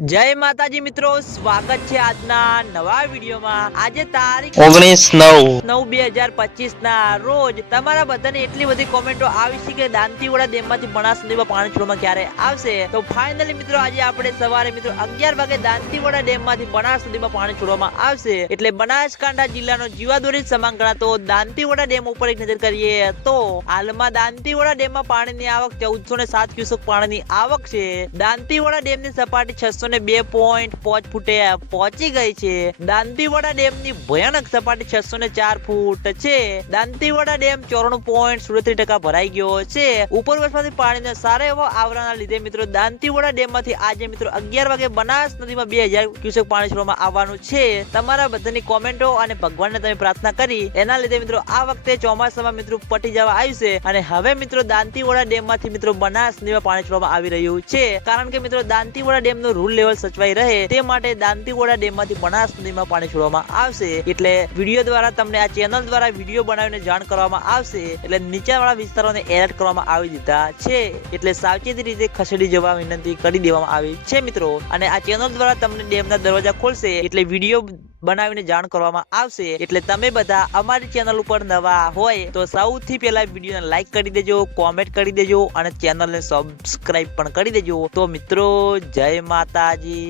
જય માતાજી મિત્રો સ્વાગત છે આજના નવા વિડીયોમાં. આજે તારીખ ઓગણીસ નવ. નવ બે હજાર પચીસ ના રોજ તમારા બધાને એટલી બધી કોમેન્ટો આવી છે કે દાંતીવાડા ડેમમાંથી બનાસ નદીમાં પાણી છોડવામાં ક્યારે આવશે? તો ફાઇનલી મિત્રો આજે આપણે સવારે મિત્રો અગિયાર વાગે દાંતીવાડા ડેમમાંથી બનાસ નદીમાં પાણી છોડવામાં આવશે. એટલે બનાસકાંઠા જિલ્લાનો જીવાદોરી સમાન ગણાતો દાંતીવાડા ડેમ ઉપર એક નજર કરીએ તો હાલમાં દાંતીવાડા ડેમમાં પાણીની આવક ચૌદસો ને સાત ક્યુસેક પાણીની આવક છે. દાંતીવાડા ડેમની સપાટી છસો ને બે પોઈન્ટ પાંચ ફૂટે પહોંચી ગઈ છે. દાંતીવાડા ડેમની ભયાનક સપાટી છસો ને ચાર ફૂટ છે. દાંતીવાડા ડેમ ચોરાણું પોઈન્ટ સુડત્રીસ ટકા ભરાઈ ગયો છે. ઉપર વર્ષમાંથી પાણીના સારો એવો આવરાના લીધે મિત્રો દાંતીવાડા ડેમમાંથી આજે મિત્રો અગિયાર વાગે બનાસ નદીમાં બે હજાર ક્યુસેક પાણી છોડવામાં આવવાનું છે. તમારા બધાની કોમેન્ટો અને ભગવાનને તમે પ્રાર્થના કરી. એના લીધે મિત્રો આ વખતે ચોમાસામાં મિત્રો પટી જવા આવ્યું છે અને હવે મિત્રો દાંતીવાડા ડેમમાંથી મિત્રો બનાસ નદીમાં પાણી છોડવામાં આવી રહ્યું છે. કારણ કે મિત્રો દાંતીવાડા ડેમ નો રૂલ લેવલ સચવાઈ રહે, તે માટે દાંતીવાડા ડેમમાંથી બનાસ નદીમાં પાણી છોડવામાં આવશે. એટલે વીડિયો દ્વારા તમને આ ચેનલ દ્વારા વીડિયો બનાવીને જાણ કરવામાં આવશે. એટલે નીચાવાળા વિસ્તારોને એલર્ટ કરવામાં આવી દીધા છે. એટલે સાવચેતી રીતે ખસેડી જવા વિનંતી કરી દેવામાં આવી છે મિત્રો. અને આ ચેનલ દ્વારા તમને ડેમના દરવાજા ખોલશે. એટલે વીડિયો બનાવીને જાણ કરવામાં આવશે. એટલે તમે બધા અમારી ચેનલ ઉપર નવા હોય તો સૌથી પહેલા વિડીયોને લાઈક કરી દેજો કોમેન્ટ કરી દેજો અને ચેનલને સબસ્ક્રાઇબ પણ કરી દેજો. તો મિત્રો, જય માતાજી.